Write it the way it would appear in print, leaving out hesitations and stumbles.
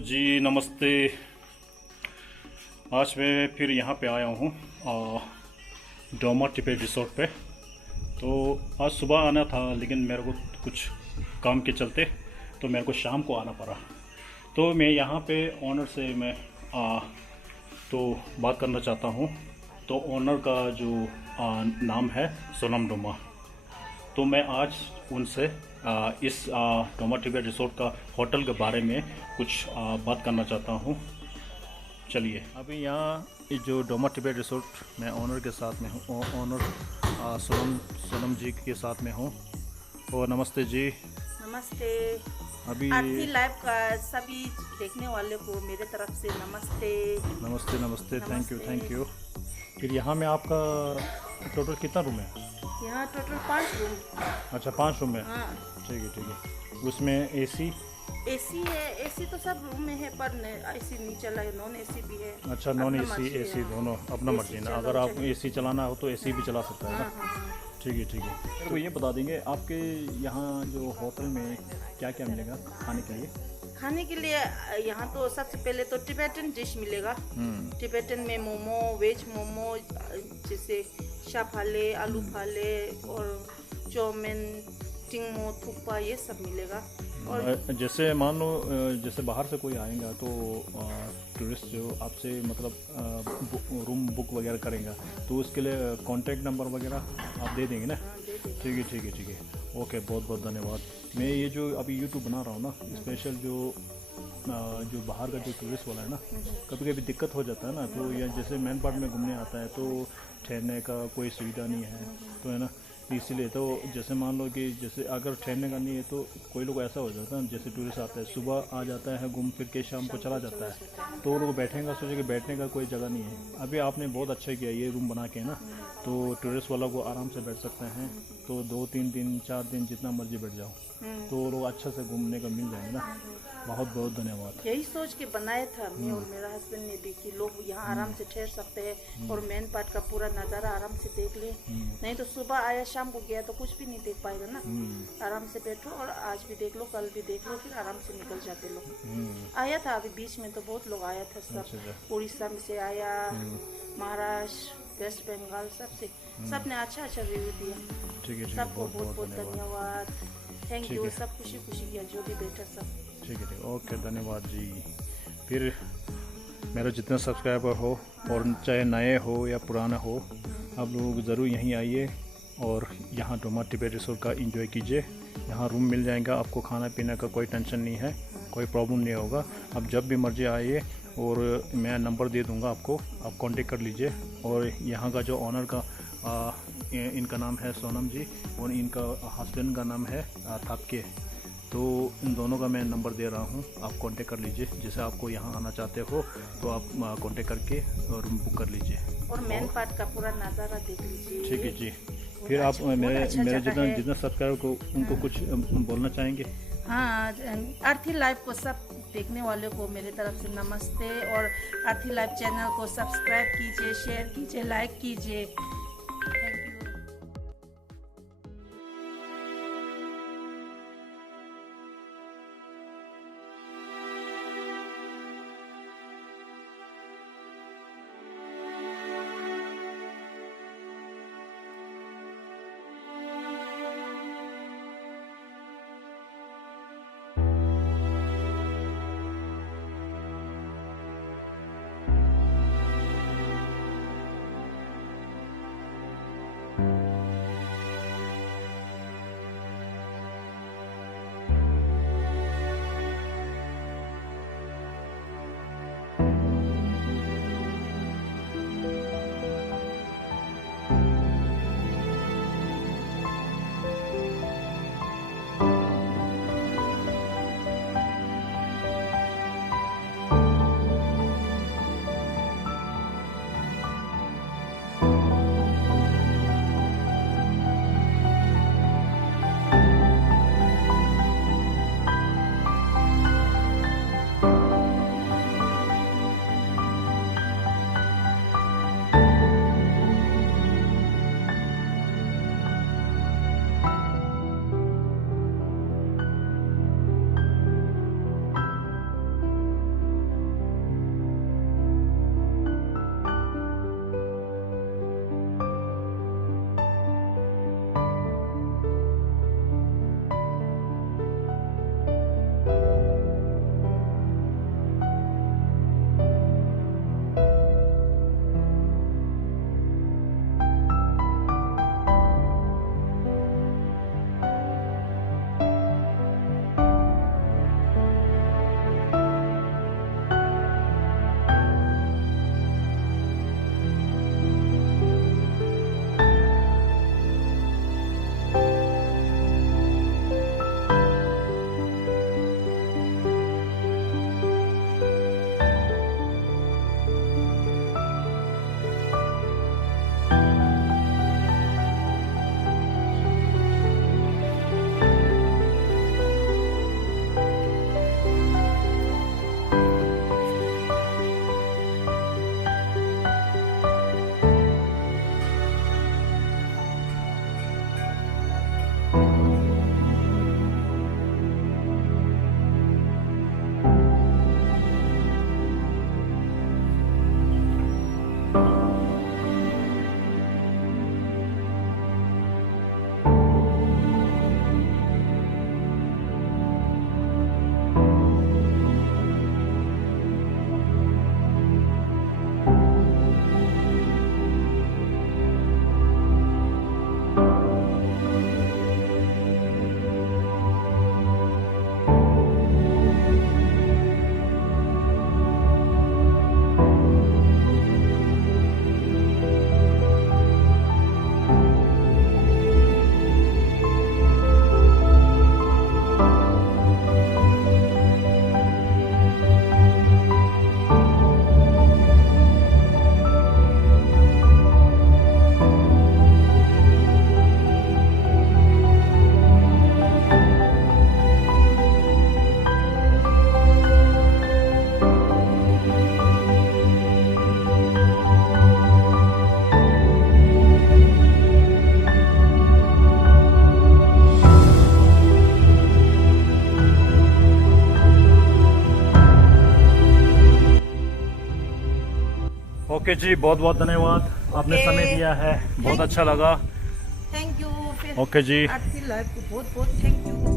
जी नमस्ते। आज मैं फिर यहाँ पे आया हूँ डोमा टिपे रिसोर्ट पे। तो आज सुबह आना था लेकिन मेरे को कुछ काम के चलते तो मेरे को शाम को आना पड़ा। तो मैं यहाँ पे ओनर से मैं तो बात करना चाहता हूँ। तो ओनर का जो नाम है सोनम डोमा। तो मैं आज उनसे इस डोमा टिबेट रिसोर्ट का होटल के बारे में कुछ बात करना चाहता हूँ। चलिए, अभी यहाँ जो डोमा टिबेट रिसोर्ट मैं ओनर के साथ में हूँ। ओनर सोनम जी के साथ में हूँ। और नमस्ते जी। नमस्ते। अभी आरती लाइव का सभी देखने वाले को मेरे तरफ से नमस्ते। नमस्ते नमस्ते। थैंक नमस्ते। यू। फिर यहाँ में आपका टोटल कितना रूम है? यहाँ टोटल 5 रूम। अच्छा, 5 रूम है। हाँ, ठीक है। उसमें एसी है। एसी तो सब रूम में है पर एसी नहीं चला है, नॉन एसी भी है। अच्छा, नॉन अपना एसी मर्जी है, एसी हाँ। दोनों अपना AC मर्जी ना। चलाओ अगर आप चाहिए। एसी चलाना हो तो एसी भी चला सकता है हाँ, ना। हाँ। ठीक है। मेरे को ये बता देंगे आपके यहाँ जो होटल में क्या क्या मिलेगा खाने के लिए? खाने के लिए यहाँ तो सबसे पहले तो टिबेटन डिश मिलेगा। टिबेटन में मोमो, वेज मोमो, जैसे शाफाले, आलू फाले और चाउमीन, टिंगमो, थुक्पा, ये सब मिलेगा। और जैसे मान लो जैसे बाहर से कोई आएगा तो टूरिस्ट जो आपसे मतलब रूम बुक वगैरह करेगा तो उसके लिए कांटेक्ट नंबर वगैरह आप दे देंगे ना? हाँ, दे देंगे। ठीक है। ओके, बहुत बहुत धन्यवाद। मैं ये जो अभी यूट्यूब बना रहा हूँ ना, स्पेशल जो बाहर का जो टूरिस्ट वाला है ना, कभी कभी दिक्कत हो जाता है ना। तो या जैसे मैन पार्ट में घूमने आता है तो ठहरने का कोई सुविधा नहीं है, तो है ना। इसीलिए तो जैसे मान लो कि जैसे अगर ठहरने का नहीं है तो कोई लोग ऐसा हो जाता है, जैसे टूरिस्ट आता है सुबह आ जाता है, घूम फिर के शाम को चला जाता है, तो वो लोग बैठेगा, सोचे कि बैठने का कोई जगह नहीं है। अभी आपने बहुत अच्छा किया ये रूम बना के ना, तो टूरिस्ट वाला को आराम से बैठ सकते हैं। तो 2-3 दिन 4 दिन जितना मर्जी बैठ जाओ तो वो लोग अच्छा से घूमने का मिल जाएंगे ना। बहुत बहुत धन्यवाद। यही सोच के बनाया था मैं और मेरा हस्बैंड ने भी कि लोग यहाँ आराम से ठहर सकते हैं और मेन पार्ट का पूरा नज़ारा आराम से देख ले। नहीं तो सुबह आया शाम को गया तो कुछ भी नहीं देख पाएगा ना। आराम से बैठो और आज भी देख लो, कल भी देख लो, फिर आराम से निकल जाते लोग। आया था अभी बीच में तो बहुत लोग आया था, सब उड़ीसा में से आया, महाराष्ट्र, वेस्ट बंगाल, सब ने अच्छा रिव्यू दिया। ठीक है। सबको बहुत बहुत धन्यवाद। Thank you. सब खुशी किया जो भी बैठा सब। ठीक है। ओके, धन्यवाद जी। फिर मेरा जितना सब्सक्राइबर हो और चाहे नए हो या पुराना हो, आप लोग ज़रूर यहीं आइए और यहाँ डोमा टिबेट रिसोर्ट का एंजॉय कीजिए। यहाँ रूम मिल जाएगा आपको, खाना पीने का कोई टेंशन नहीं है, कोई प्रॉब्लम नहीं होगा। आप जब भी मर्जी आइए और मैं नंबर दे दूँगा आपको, आप कांटेक्ट कर लीजिए। और यहाँ का जो ऑनर का इनका नाम है सोनम जी और इनका हस्बैंड का नाम है थापके। तो इन दोनों का मैं नंबर दे रहा हूँ, आप कांटेक्ट कर लीजिए। जैसे आपको यहाँ आना चाहते हो तो आप कांटेक्ट करके रूम बुक कर लीजिए और मेन पार्ट का पूरा नज़ारा देख लीजिए। ठीक है जी। फिर आप मेरे जितना सब्सक्राइबर को उनको कुछ बोलना चाहेंगे? हाँ, आरती लाइव को सब देखने वाले को मेरे तरफ से नमस्ते। और आरती लाइव चैनल को सब्सक्राइब कीजिए, शेयर कीजिए, लाइक कीजिए। Thank you. ओके जी, बहुत बहुत धन्यवाद, आपने ओके। समय दिया है, बहुत अच्छा लगा। Thank you. फिर ओके जी। आपकी लाइफ को बहुत बहुत थैंक यू।